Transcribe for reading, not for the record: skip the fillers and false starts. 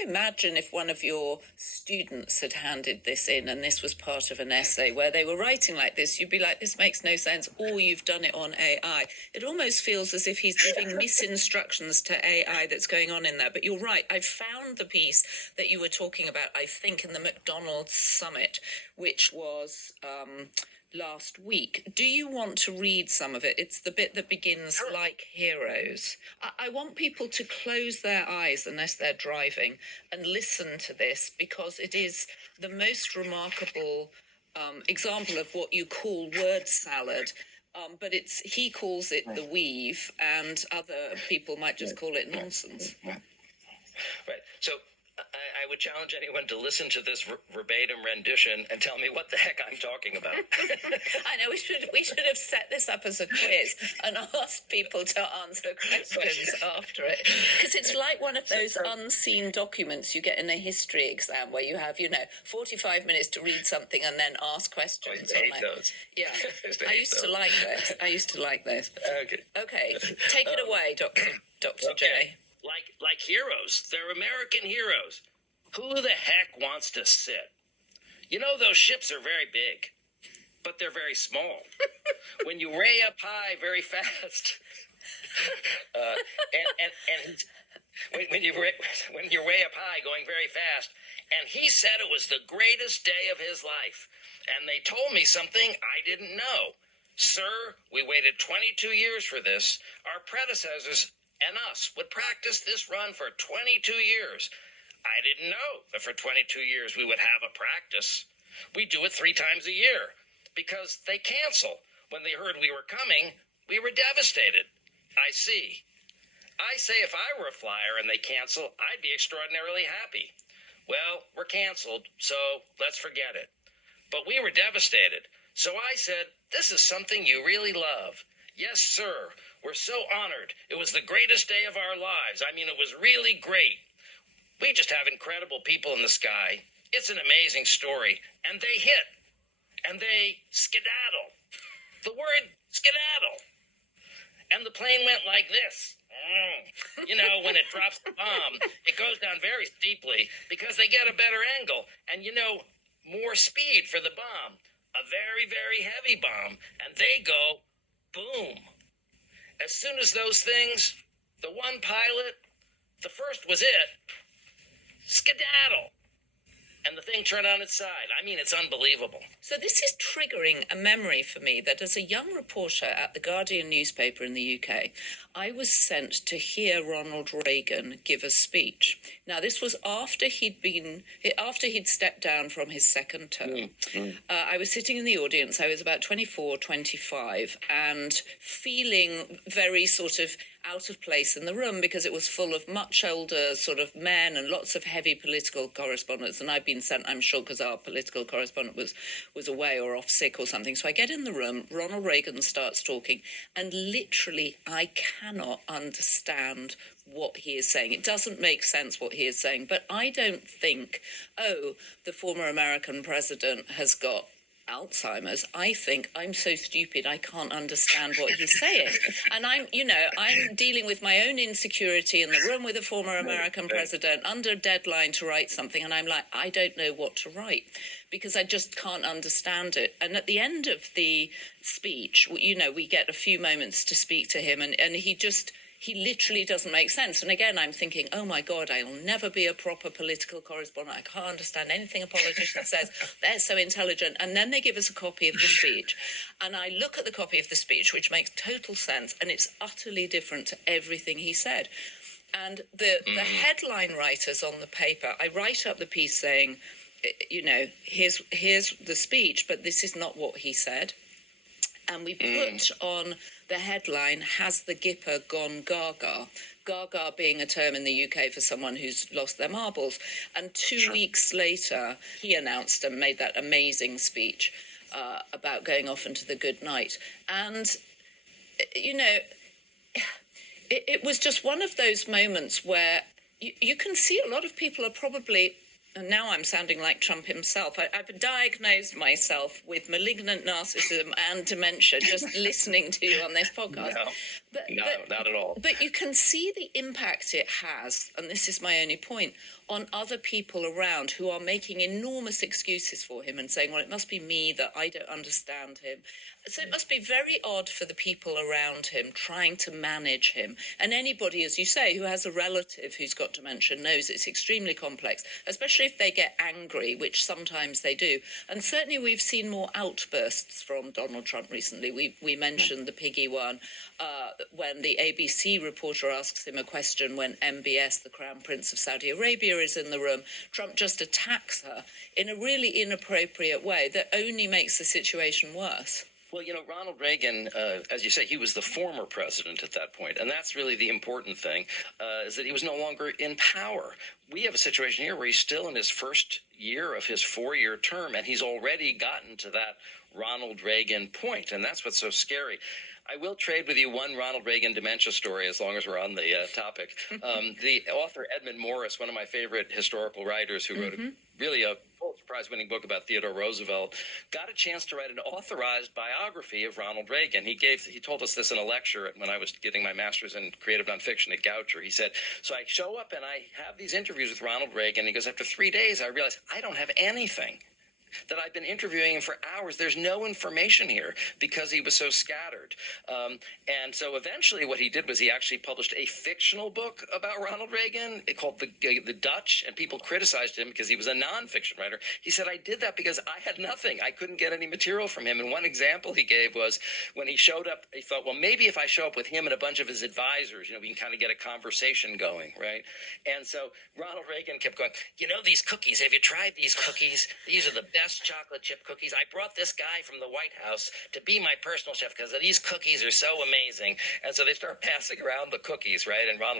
you imagine if one of your students had handed this in and this was part of an essay where they were writing like this? You'd be like, this makes no sense, or you've done it on AI. It almost feels as if he's giving misinstructions to AI that's going on in there. But you're right, I found the piece that you were talking about, I think, in the McDonald's Summit, which was last week. Do you want to read some of it? It's the bit that begins, Sure. Like heroes. I want people to close their eyes unless they're driving and listen to this, because it is the most remarkable example of what you call word salad. But he calls it the weave, and other people might just call it nonsense. Right. So I would challenge anyone to listen to this verbatim rendition and tell me what the heck I'm talking about. I know, we should have set this up as a quiz and asked people to answer questions after it. Because it's like one of those unseen documents you get in a history exam where you have, 45 minutes to read something and then ask questions. I hate those. Yeah, I used to like those. Okay, take it away, Dr. J. Like heroes. They're American heroes. Who the heck wants to sit? Those ships are very big, but they're very small. When you way up high very fast, when you're way up high going very fast, and he said it was the greatest day of his life, and they told me something I didn't know. Sir, we waited 22 years for this. Our predecessors and us would practice this run for 22 years. I didn't know that for 22 years we would have a practice. We do it 3 times a year because they cancel. When they heard we were coming, we were devastated. I see. I say if I were a flyer and they cancel, I'd be extraordinarily happy. Well, we're canceled, so let's forget it. But we were devastated. So I said, this is something you really love. Yes, sir. We're so honored. It was the greatest day of our lives. I mean, it was really great. We just have incredible people in the sky. It's an amazing story. And they hit. And they skedaddle. The word skedaddle. And the plane went like this. When it drops the bomb, it goes down very steeply because they get a better angle. And, more speed for the bomb. A very, very heavy bomb. And they go, boom. As soon as those things, the one pilot, the first was it, skedaddle. And the thing turned on its side. I mean, it's unbelievable. So this is triggering a memory for me that as a young reporter at the Guardian newspaper in the UK, I was sent to hear Ronald Reagan give a speech. Now, this was after he'd stepped down from his second term. I was sitting in the audience. I was about 24, 25, and feeling very sort of out of place in the room because it was full of much older sort of men and lots of heavy political correspondents. And I'd been sent, I'm sure, because our political correspondent was away or off sick or something. So I get in the room, Ronald Reagan starts talking, and literally I cannot understand what he is saying. It doesn't make sense what he is saying, but I don't think, the former American president has got Alzheimer's. I think I'm so stupid I can't understand what he's saying. And I'm dealing with my own insecurity in the room with a former American president under deadline to write something, and I'm like, I don't know what to write because I just can't understand it. And at the end of the speech, we get a few moments to speak to him, and he literally doesn't make sense. And again, I'm thinking, oh my God, I'll never be a proper political correspondent. I can't understand anything a politician says. They're so intelligent. And then they give us a copy of the speech. And I look at the copy of the speech, which makes total sense. And it's utterly different to everything he said. And the headline writers on the paper, I write up the piece saying, here's the speech, but this is not what he said. And we put on the headline, has the Gipper gone gaga? Gaga being a term in the UK for someone who's lost their marbles. And 2 weeks later, he announced and made that amazing speech about going off into the good night. And, it was just one of those moments where you can see a lot of people are probably... And now I'm sounding like Trump himself. I've diagnosed myself with malignant narcissism and dementia just listening to you on this podcast. No, not at all. But you can see the impact it has, and this is my only point, on other people around who are making enormous excuses for him and saying, well, it must be me that I don't understand him. So it must be very odd for the people around him trying to manage him. And anybody, as you say, who has a relative who's got dementia knows it's extremely complex, especially if they get angry, which sometimes they do. And certainly we've seen more outbursts from Donald Trump recently. We mentioned the piggy one when the ABC reporter asks him a question when MBS, the Crown Prince of Saudi Arabia, is in the room. Trump just attacks her in a really inappropriate way that only makes the situation worse. Well, Ronald Reagan, as you say, he was the former president at that point, and that's really the important thing, is that he was no longer in power. We have a situation here where he's still in his first year of his 4-year term, and he's already gotten to that Ronald Reagan point, and that's what's so scary. I will trade with you one Ronald Reagan dementia story as long as we're on the topic. The author Edmund Morris, one of my favorite historical writers who wrote really a Pulitzer Prize-winning book about Theodore Roosevelt, got a chance to write an authorized biography of Ronald Reagan. He told us this in a lecture when I was getting my master's in creative nonfiction at Goucher. He said, so I show up and I have these interviews with Ronald Reagan. He goes, after 3 days, I realized I don't have anything. That I've been interviewing him for hours. There's no information here because he was so scattered. And so eventually what he did was he actually published a fictional book about Ronald Reagan called The Dutch, and people criticized him because he was a nonfiction writer. He said, I did that because I had nothing. I couldn't get any material from him. And one example he gave was when he showed up, he thought, well, maybe if I show up with him and a bunch of his advisors, we can kind of get a conversation going, right? And so Ronald Reagan kept going, these cookies, have you tried these cookies? These are the best chocolate chip cookies. I brought this guy from the White House to be my personal chef because these cookies are so amazing. And so they start passing around the cookies, right? And Ronald